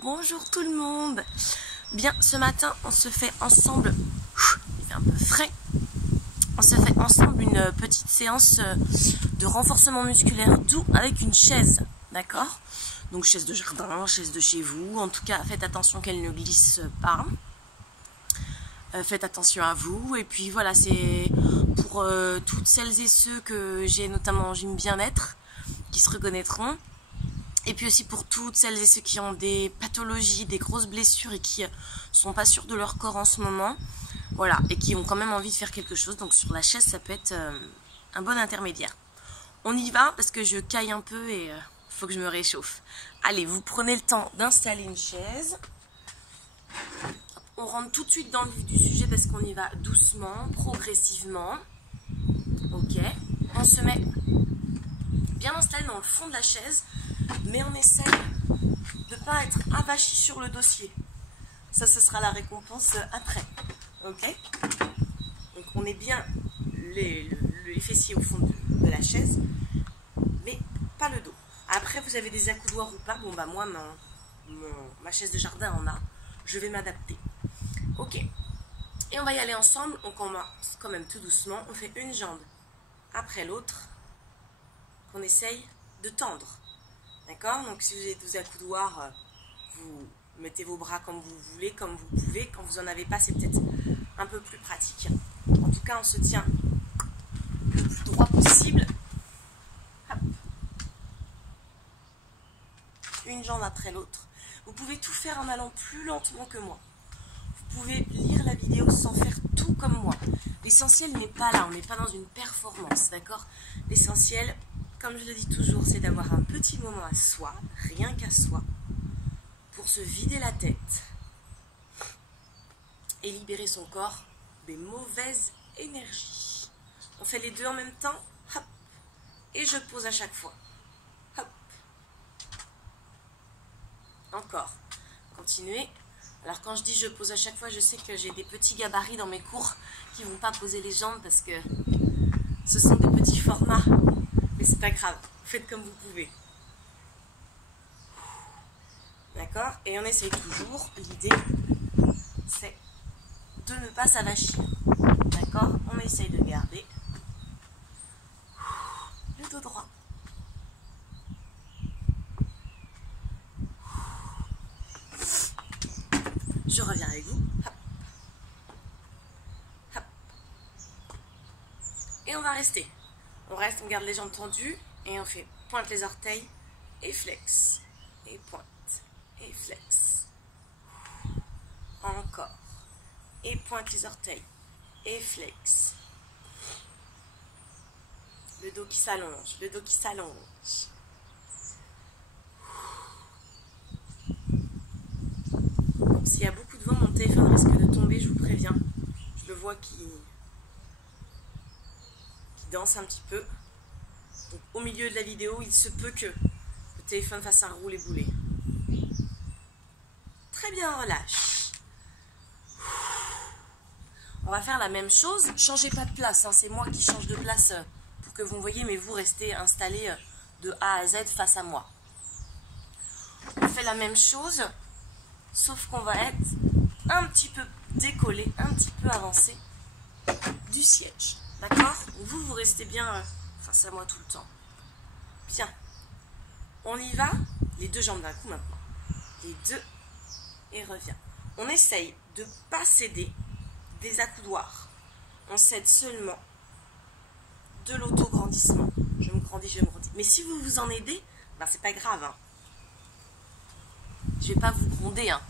Bonjour tout le monde. Bien, ce matin, on se fait ensemble, il fait un peu frais, on se fait ensemble une petite séance de renforcement musculaire doux avec une chaise, d'accord? Donc chaise de jardin, chaise de chez vous, en tout cas faites attention qu'elle ne glisse pas. Faites attention à vous, et puis voilà, c'est pour toutes celles et ceux que j'ai notamment en gym bien-être, qui se reconnaîtront. Et puis aussi pour toutes celles et ceux qui ont des pathologies, des grosses blessures et qui sont pas sûrs de leur corps en ce moment. Voilà, et qui ont quand même envie de faire quelque chose. Donc sur la chaise, ça peut être un bon intermédiaire. On y va parce que je caille un peu et faut que je me réchauffe. Allez, vous prenez le temps d'installer une chaise. On rentre tout de suite dans le vif du sujet parce qu'on y va doucement, progressivement. Ok, on se met bien installé dans le fond de la chaise, mais on essaie de ne pas être avachi sur le dossier. Ça, ce sera la récompense après. Ok? Donc on est bien les fessiers au fond de la chaise, mais pas le dos. Après, vous avez des accoudoirs ou pas. Bon, bah moi, ma chaise de jardin en a. Je vais m'adapter. Ok. Et on va y aller ensemble. On commence quand même tout doucement. On fait une jambe après l'autre. On essaye de tendre. D'accord? Donc si vous avez des accoudoirs, vous mettez vos bras comme vous voulez, comme vous pouvez. Quand vous n'en avez pas, c'est peut-être un peu plus pratique. En tout cas, on se tient le plus droit possible. Hop. Une jambe après l'autre. Vous pouvez tout faire en allant plus lentement que moi. Vous pouvez lire la vidéo sans faire tout comme moi. L'essentiel n'est pas là, on n'est pas dans une performance, d'accord? L'essentiel, comme je le dis toujours, c'est d'avoir un petit moment à soi, rien qu'à soi, pour se vider la tête et libérer son corps des mauvaises énergies. On fait les deux en même temps, hop, et je pose à chaque fois. Hop. Encore. Continuez. Alors quand je dis je pose à chaque fois, je sais que j'ai des petits gabarits dans mes cours qui ne vont pas poser les jambes parce que ce sont des petits formats. Mais c'est pas grave, faites comme vous pouvez. D'accord? Et on essaye toujours, l'idée c'est de ne pas s'avachir. D'accord? On essaye de garder le dos droit. Je reviens avec vous. Hop. Hop. Et on va rester. On reste, on garde les jambes tendues et on fait pointe les orteils et flex. Et pointe et flex. Encore. Et pointe les orteils et flex. Le dos qui s'allonge, le dos qui s'allonge. S'il y a beaucoup de vent, mon téléphone risque de tomber, je vous préviens. Je le vois qui danse un petit peu. Donc, au milieu de la vidéo, il se peut que le téléphone fasse un roulé-boulé. Très bien, relâche. On va faire la même chose. Changez pas de place, hein. C'est moi qui change de place pour que vous me voyez, mais vous restez installé de A à Z face à moi. On fait la même chose, sauf qu'on va être un petit peu décollé, un petit peu avancé du siège. D'accord? Vous restez bien face à moi tout le temps. Bien. On y va. Les deux jambes d'un coup maintenant. Les deux. Et revient. On essaye de ne pas céder des accoudoirs. On cède seulement de l'autograndissement. Je me grandis, je me grandis. Mais si vous vous en aidez, ben c'est pas grave. Hein. Je vais pas vous gronder. Hein.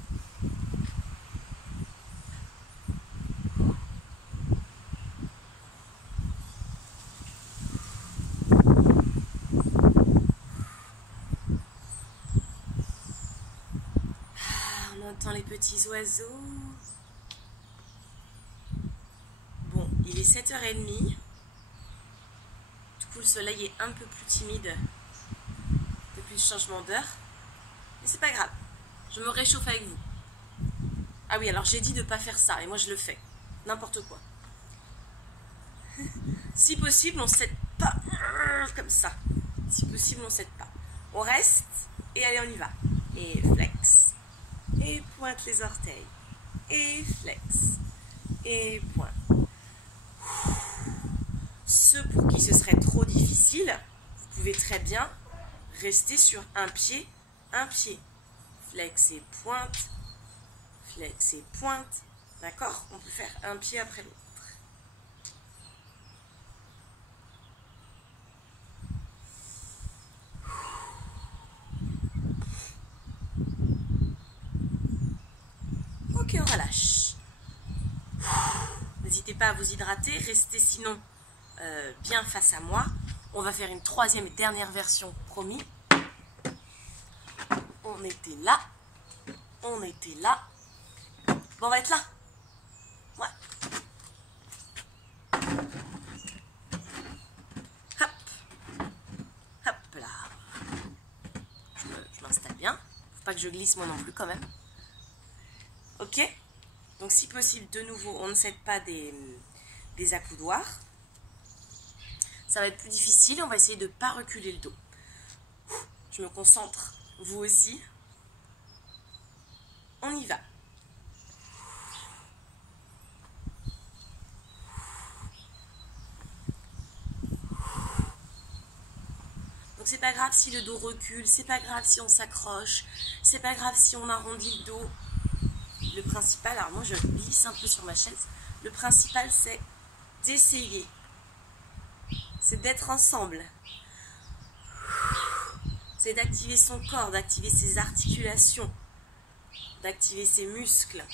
On entend les petits oiseaux. Bon, il est 7h30. Du coup, le soleil est un peu plus timide depuis le changement d'heure. Mais c'est pas grave. Je me réchauffe avec vous. Ah oui, alors j'ai dit de ne pas faire ça. Et moi, je le fais. N'importe quoi. Si possible, on ne cède pas comme ça. Si possible, on ne cède pas. On reste et allez, on y va. Et flex. flex. Et pointe les orteils. Et flex. Et pointe. Ceux pour qui ce serait trop difficile, vous pouvez très bien rester sur un pied. Flex et pointe. Flex et pointe. D'accord? On peut faire un pied après l'autre. Ok, on relâche. N'hésitez pas à vous hydrater, restez sinon bien face à moi. On va faire une troisième et dernière version, promis. On était là. On était là. Bon, on va être là. Ouais. Hop. Hop là. Je m'installe bien. Faut pas que je glisse moi non plus quand même. Ok. Donc si possible, de nouveau, on ne cède pas des accoudoirs. Ça va être plus difficile. On va essayer de ne pas reculer le dos. Je me concentre. Vous aussi. On y va. Donc c'est pas grave si le dos recule, c'est pas grave si on s'accroche, c'est pas grave si on arrondit le dos. Le principal, alors moi je glisse un peu sur ma chaise, le principal c'est d'essayer, c'est d'être ensemble, c'est d'activer son corps, d'activer ses articulations, d'activer ses muscles.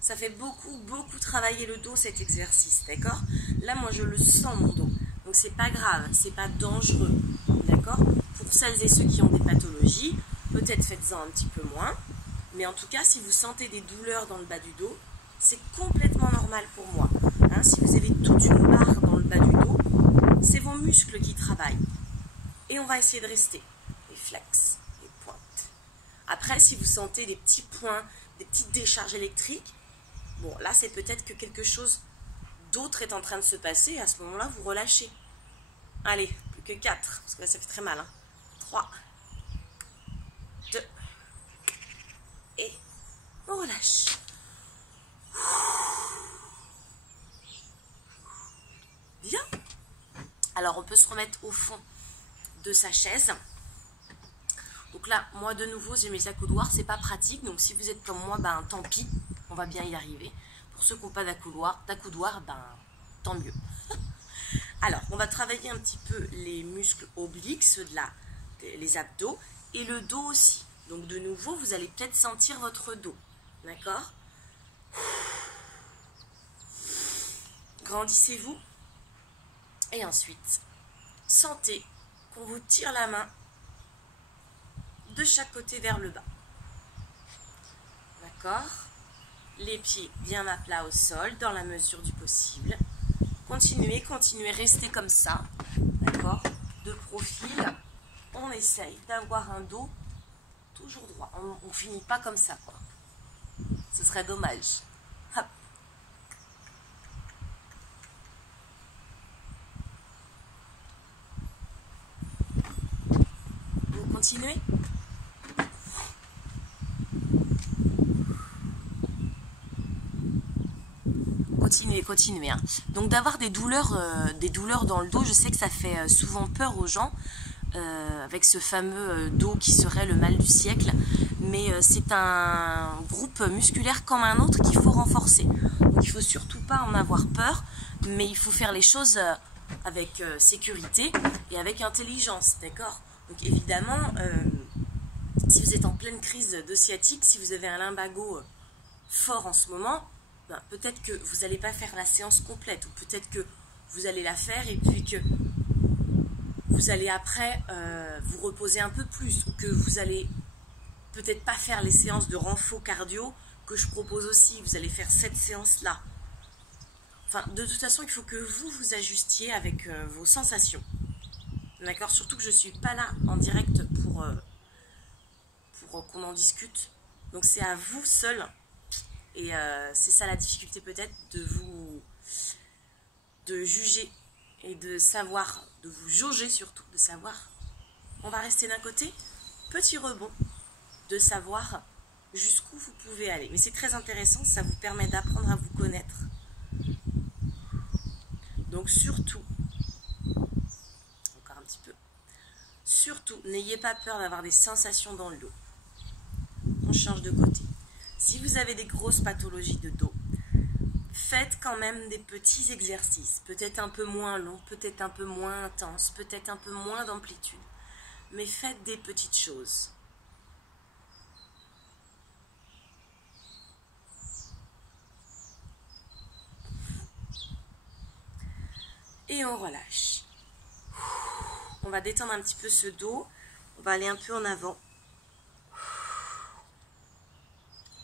Ça fait beaucoup travailler le dos cet exercice, d'accord? Là, moi, je le sens, mon dos. Donc, c'est pas grave, c'est pas dangereux, d'accord? Pour celles et ceux qui ont des pathologies, peut-être faites-en un petit peu moins. Mais en tout cas, si vous sentez des douleurs dans le bas du dos, c'est complètement normal pour moi. Hein, si vous avez toute une barre dans le bas du dos, c'est vos muscles qui travaillent. Et on va essayer de rester. Et flex, et pointe. Après, si vous sentez des petits points, des petites décharges électriques, bon, là, c'est peut-être que quelque chose d'autre est en train de se passer. À ce moment-là, vous relâchez. Allez, plus que 4, parce que là, ça fait très mal. Hein. 3, 2, et on relâche. Bien. Alors, on peut se remettre au fond de sa chaise. Donc là, moi, de nouveau, j'ai mes accoudoirs. C'est pas pratique. Donc, si vous êtes comme moi, ben, tant pis. On va bien y arriver. Pour ceux qui n'ont pas d'accoudoir, ben, tant mieux. Alors, on va travailler un petit peu les muscles obliques, ceux de les abdos, et le dos aussi. Donc, de nouveau, vous allez peut-être sentir votre dos. D'accord? Grandissez-vous. Et ensuite, sentez qu'on vous tire la main de chaque côté vers le bas. D'accord? Les pieds bien à plat au sol, dans la mesure du possible. Continuez, restez comme ça. D'accord? De profil, on essaye d'avoir un dos toujours droit. On ne finit pas comme ça, quoi. Ce serait dommage. Hop. Vous continuez? Continuez. Hein. Donc d'avoir des douleurs dans le dos, je sais que ça fait souvent peur aux gens, avec ce fameux dos qui serait le mal du siècle, mais c'est un groupe musculaire comme un autre qu'il faut renforcer. Donc il ne faut surtout pas en avoir peur, mais il faut faire les choses avec sécurité et avec intelligence, d'accord? Donc évidemment, si vous êtes en pleine crise de sciatique, si vous avez un lumbago fort en ce moment, ben, peut-être que vous n'allez pas faire la séance complète, ou peut-être que vous allez la faire et puis que vous allez après vous reposer un peu plus, ou que vous allez peut-être pas faire les séances de renfort cardio que je propose aussi, vous allez faire cette séance-là. Enfin, de toute façon, il faut que vous vous ajustiez avec vos sensations. D'accord? Surtout que je ne suis pas là en direct pour qu'on en discute. Donc c'est à vous seul. Et c'est ça la difficulté peut-être de juger et de savoir, de vous jauger surtout, de savoir, on va rester d'un côté, petit rebond, de savoir jusqu'où vous pouvez aller. Mais c'est très intéressant, ça vous permet d'apprendre à vous connaître. Donc surtout, encore un petit peu, surtout, n'ayez pas peur d'avoir des sensations dans le dos. On change de côté. Si vous avez des grosses pathologies de dos, faites quand même des petits exercices, peut-être un peu moins longs, peut-être un peu moins intenses, peut-être un peu moins d'amplitude, mais faites des petites choses. Et on relâche. On va détendre un petit peu ce dos, on va aller un peu en avant.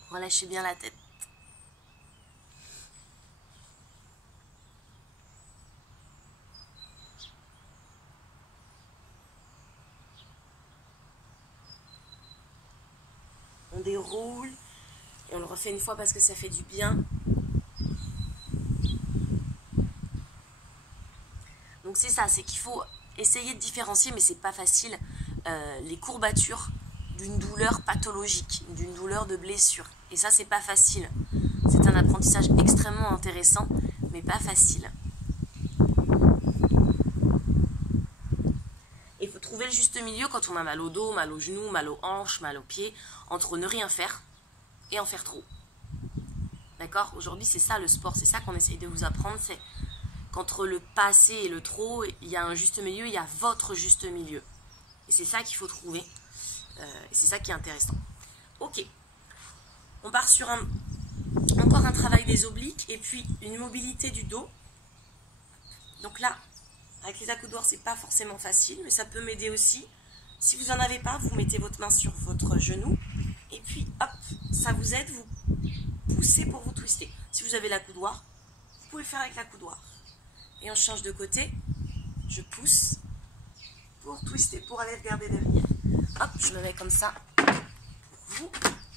Relâchez bien la tête. On déroule et on le refait une fois parce que ça fait du bien. Donc c'est ça, c'est qu'il faut essayer de différencier, mais c'est pas facile, les courbatures d'une douleur pathologique, d'une douleur de blessure. Et ça, c'est pas facile. C'est un apprentissage extrêmement intéressant, mais pas facile. Et il faut trouver le juste milieu quand on a mal au dos, mal aux genoux, mal aux hanches, mal aux pieds, entre ne rien faire et en faire trop. D'accord? Aujourd'hui, c'est ça le sport, c'est ça qu'on essaye de vous apprendre, c'est qu'entre le pas assez et le trop, il y a un juste milieu, il y a votre juste milieu. Et c'est ça qu'il faut trouver. Et c'est ça qui est intéressant. Ok. On part sur encore un travail des obliques et puis une mobilité du dos. Donc là, avec les accoudoirs, c'est pas forcément facile, mais ça peut m'aider aussi. Si vous n'en avez pas, vous mettez votre main sur votre genou et puis hop, ça vous aide, vous poussez pour vous twister. Si vous avez l'accoudoir, vous pouvez faire avec l'accoudoir. Et on change de côté, je pousse pour twister, pour aller regarder derrière. Hop, je me mets comme ça pour vous.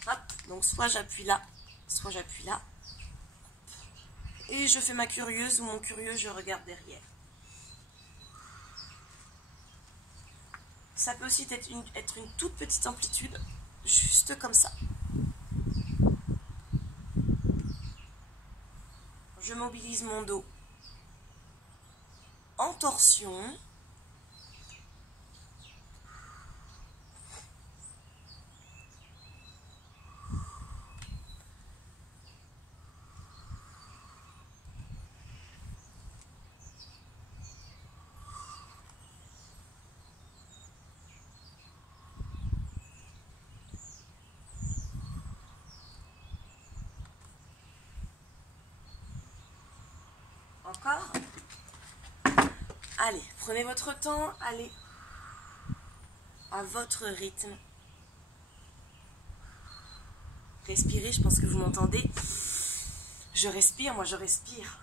Hop, donc soit j'appuie là, soit j'appuie là. Et je fais ma curieuse ou mon curieux, je regarde derrière. Ça peut aussi être une toute petite amplitude, juste comme ça. Je mobilise mon dos en torsion. Encore. Allez, prenez votre temps, allez à votre rythme. Respirez, je pense que vous m'entendez. Je respire, moi je respire.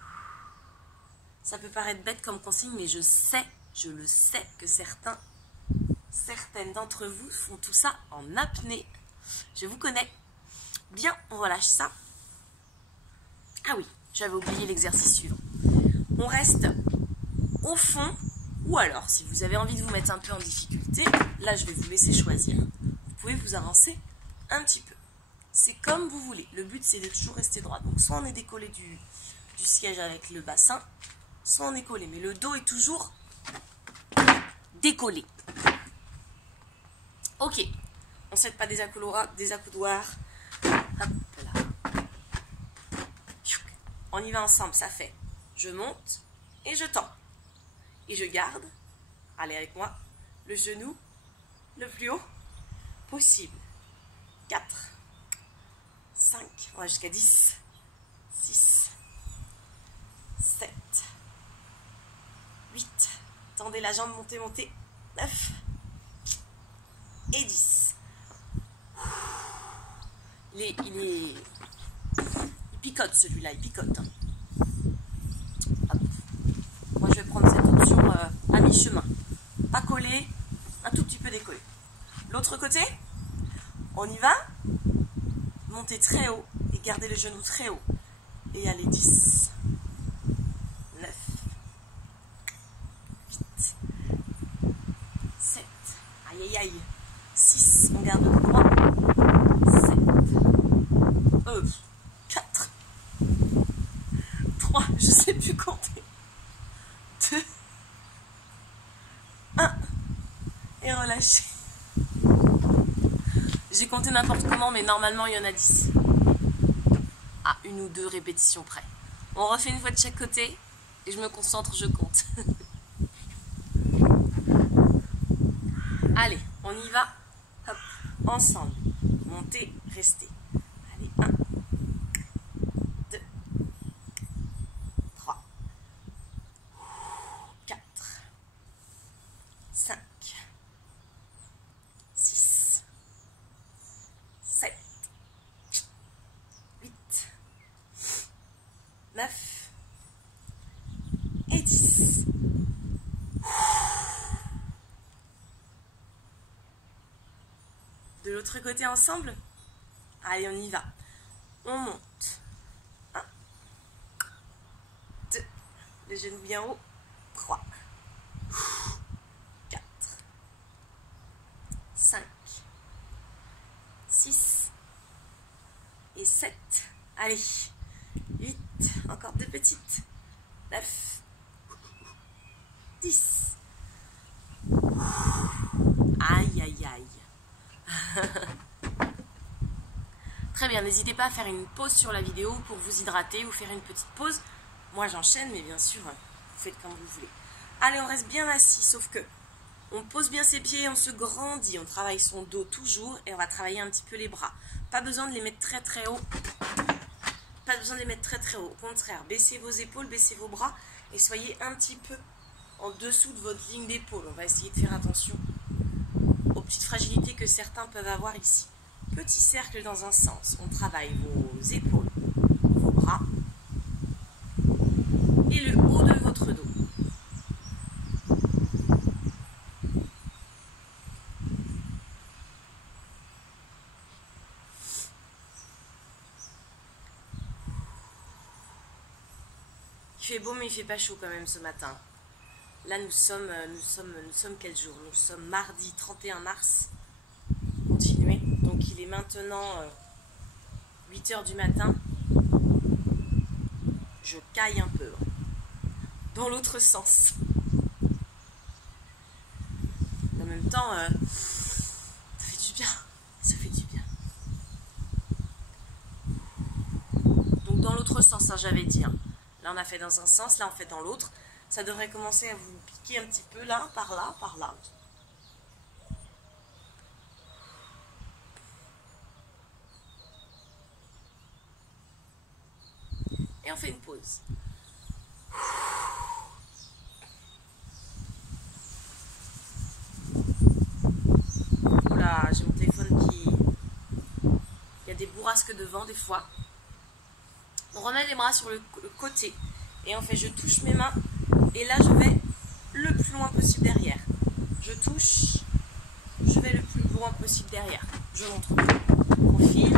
Ça peut paraître bête comme consigne, mais je le sais que certaines d'entre vous font tout ça en apnée. Je vous connais. Bien, on relâche ça. Ah oui, j'avais oublié l'exercice suivant. On reste au fond, ou alors, si vous avez envie de vous mettre un peu en difficulté, là je vais vous laisser choisir. Vous pouvez vous avancer un petit peu. C'est comme vous voulez. Le but c'est de toujours rester droit. Donc soit on est décollé du siège avec le bassin, soit on est collé. Mais le dos est toujours décollé. Ok. On ne cède pas des accoudoirs. Hop là. On y va ensemble, ça fait. Je monte et je tends. Et je garde, allez avec moi, le genou le plus haut possible. 4, 5, on va jusqu'à 10, 6, 7, 8, tendez la jambe, montez, montez, 9 et 10. Il picote celui-là, il picote. Hop. Moi je vais prendre cette option à mi-chemin. Pas collé, un tout petit peu décollé. L'autre côté, on y va. Montez très haut et gardez le genou très haut. Et allez, 10, 9, Aïe, aïe, aïe. 6, on garde le droit. 7. 4. 3, je sais plus compter. 2. 1. Et relâchez. J'ai compté n'importe comment, mais normalement il y en a 10. À 1 ou 2 répétitions près. On refait une fois de chaque côté et je me concentre, je compte. Allez, on y va. Hop, ensemble. Montez, restez. Allez, 1, 2, 3, 4, 5, 6, 7, 8, 9 et 10. De l'autre côté ensemble. Allez, on y va. On monte. 1, 2, les genoux bien haut. 3, 4, 5, 6 et 7. Allez, 8, encore 2 petites. 9, 10. Aïe, aïe, aïe. Très bien, n'hésitez pas à faire une pause sur la vidéo pour vous hydrater ou faire une petite pause. Moi j'enchaîne, mais bien sûr, vous faites comme vous voulez. Allez, on reste bien assis, sauf que on pose bien ses pieds, on se grandit, on travaille son dos toujours et on va travailler un petit peu les bras. Pas besoin de les mettre très très haut. Pas besoin de les mettre très très haut. Au contraire, baissez vos épaules, baissez vos bras et soyez un petit peu en dessous de votre ligne d'épaule. On va essayer de faire attention aux petites fragilités que certains peuvent avoir ici. Petit cercle dans un sens. On travaille vos épaules, vos bras et le haut de votre dos. Il fait beau mais il fait pas chaud quand même ce matin. Là nous sommes quel jour? Nous sommes mardi 31 mars. Continuez. Donc il est maintenant 8 h du matin. Je caille un peu. Dans l'autre sens. En même temps, ça fait du bien. Ça fait du bien. Donc dans l'autre sens, hein, j'avais dit. Hein. Là on a fait dans un sens, là on fait dans l'autre. Ça devrait commencer à vous piquer un petit peu là, par là, par là. Et on fait une pause. Oula, j'ai mon téléphone qui... Il y a des bourrasques de vent des fois. On remet les bras sur le côté. Et on fait, je touche mes mains. Et là, je vais le plus loin possible derrière. Je touche. Je vais le plus loin possible derrière. Je montre. Profil.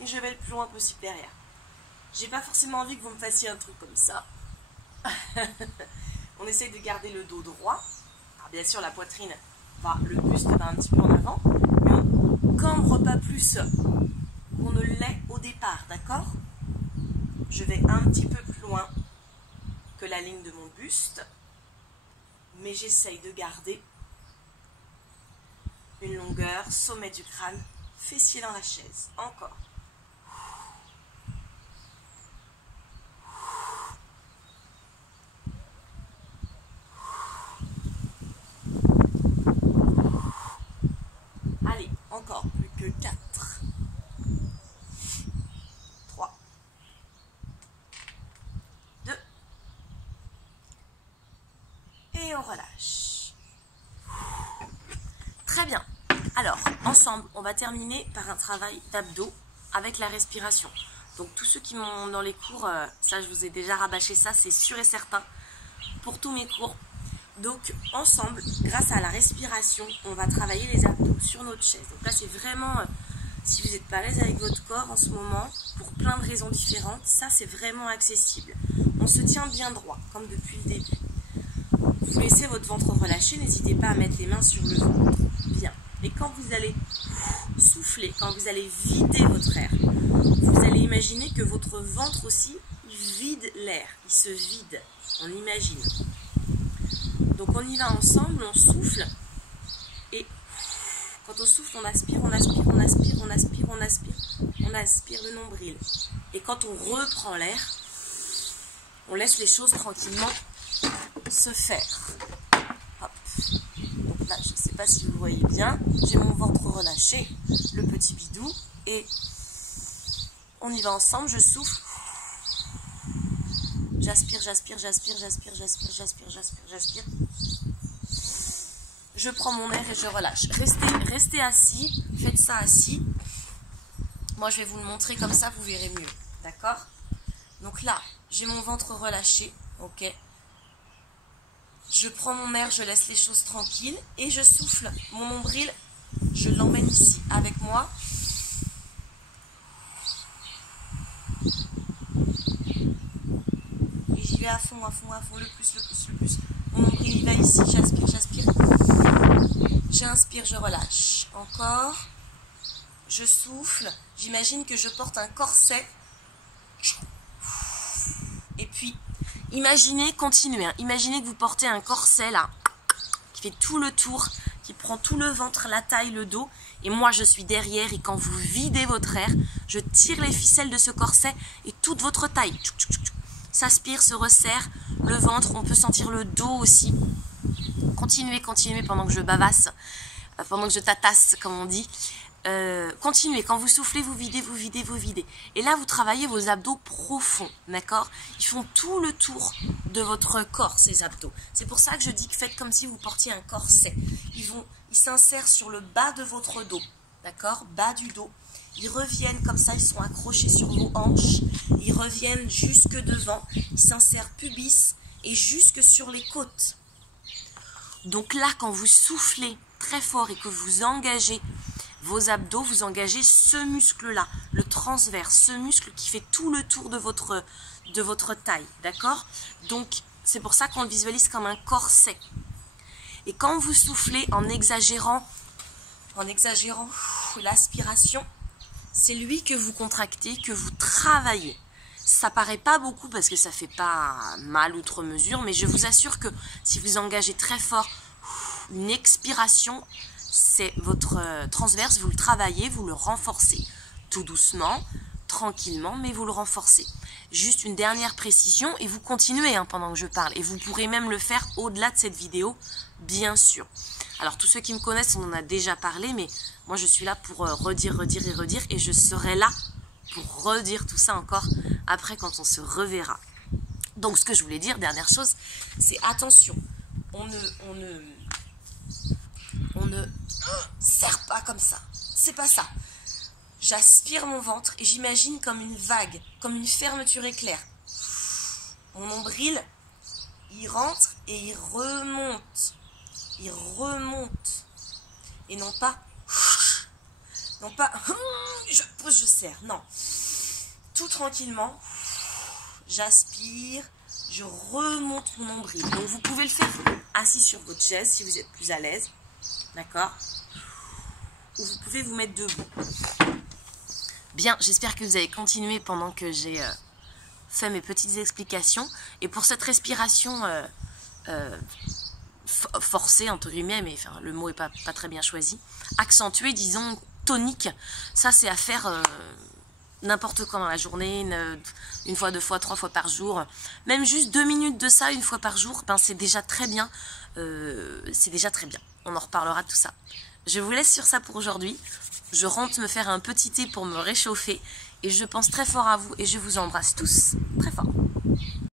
Et je vais le plus loin possible derrière. J'ai pas forcément envie que vous me fassiez un truc comme ça. On essaye de garder le dos droit. Alors bien sûr, la poitrine va, le buste va un petit peu en avant. Mais on cambre pas plus qu'on ne l'est au départ, d'accord? Je vais un petit peu plus loin que la ligne de mon buste, mais j'essaye de garder une longueur, sommet du crâne, fessier dans la chaise. Encore. Allez, encore plus que 4. 3. 2. Et on relâche. Très bien. Alors, ensemble, on va terminer par un travail d'abdos avec la respiration. Donc, tous ceux qui m'ont dans les cours, ça, je vous ai déjà rabâché ça, c'est sûr et certain, pour tous mes cours. Donc, ensemble, grâce à la respiration, on va travailler les abdos sur notre chaise. Donc là, c'est vraiment, si vous n'êtes pas à l'aise avec votre corps en ce moment, pour plein de raisons différentes, ça, c'est vraiment accessible. On se tient bien droit, comme depuis le début. Vous laissez votre ventre relâché, n'hésitez pas à mettre les mains sur le ventre. Bien. Et quand vous allez souffler, quand vous allez vider votre air, vous allez imaginer que votre ventre aussi, il vide l'air, il se vide. On imagine. Donc on y va ensemble, on souffle. Et quand on souffle, on aspire, on aspire, on aspire, on aspire, on aspire. On aspire le nombril. Et quand on reprend l'air, on laisse les choses tranquillement se faire. Hop. Donc là, je ne sais pas si vous voyez bien, j'ai mon ventre relâché, le petit bidou, et on y va ensemble, je souffle. J'aspire, j'aspire, j'aspire, j'aspire, j'aspire, j'aspire, j'aspire, j'aspire. Je prends mon air et je relâche. Restez assis, faites ça assis. Moi, je vais vous le montrer comme ça, vous verrez mieux. D'accord? Donc là, j'ai mon ventre relâché, ok? Je prends mon air, je laisse les choses tranquilles et je souffle. Mon nombril, je l'emmène ici avec moi. Et j'y vais à fond, à fond, à fond, le plus, le plus, le plus. Mon nombril, il va ici, j'aspire, j'aspire. J'inspire, je relâche. Encore. Je souffle. J'imagine que je porte un corset. Et puis, imaginez, continuez. Hein. Imaginez que vous portez un corset là, qui fait tout le tour, qui prend tout le ventre, la taille, le dos. Et moi, je suis derrière. Et quand vous videz votre air, je tire les ficelles de ce corset et toute votre taille s'aspire, se resserre. Le ventre, on peut sentir le dos aussi. Continuez, continuez pendant que je bavasse, pendant que je tatasse, comme on dit. Continuez, quand vous soufflez, vous videz, vous videz, vous videz. Et là, vous travaillez vos abdos profonds, d'accord? Ils font tout le tour de votre corps, ces abdos. C'est pour ça que je dis que faites comme si vous portiez un corset. Ils s'insèrent sur le bas de votre dos, d'accord? Bas du dos. Ils reviennent comme ça, ils sont accrochés sur vos hanches. Ils reviennent jusque devant. Ils s'insèrent pubis et jusque sur les côtes. Donc là, quand vous soufflez très fort et que vous engagez vos abdos, vous engagez ce muscle-là, le transverse, ce muscle qui fait tout le tour de votre taille, d'accord? Donc, c'est pour ça qu'on le visualise comme un corset. Et quand vous soufflez en exagérant l'aspiration, c'est lui que vous contractez, que vous travaillez. Ça paraît pas beaucoup parce que ça fait pas mal outre mesure, mais je vous assure que si vous engagez très fort une expiration, c'est votre transverse, vous le travaillez, vous le renforcez. Tout doucement, tranquillement, mais vous le renforcez. Juste une dernière précision, et vous continuez hein, pendant que je parle. Et vous pourrez même le faire au-delà de cette vidéo, bien sûr. Alors, tous ceux qui me connaissent, on en a déjà parlé, mais moi, je suis là pour redire, redire et redire. Et je serai là pour redire tout ça encore après quand on se reverra. Donc, ce que je voulais dire, dernière chose, c'est attention. On ne serre pas comme ça. C'est pas ça. J'aspire mon ventre et j'imagine comme une vague, comme une fermeture éclair. Mon nombril, il rentre et il remonte. Il remonte. Et non pas, je pousse, je serre. Non. Tout tranquillement, j'aspire, je remonte mon nombril. Donc vous pouvez le faire assis sur votre chaise si vous êtes plus à l'aise. D'accord? Ou vous pouvez vous mettre debout. Bien, j'espère que vous avez continué pendant que j'ai fait mes petites explications. Et pour cette respiration forcée, entre guillemets, mais enfin, le mot n'est pas très bien choisi, accentuée, disons, tonique, ça c'est à faire n'importe quand dans la journée, une fois, 2 fois, 3 fois par jour. Même juste 2 minutes de ça, 1 fois par jour, ben, c'est déjà très bien. C'est déjà très bien. On en reparlera de tout ça. Je vous laisse sur ça pour aujourd'hui. Je rentre me faire un petit thé pour me réchauffer. Et je pense très fort à vous et je vous embrasse tous très fort.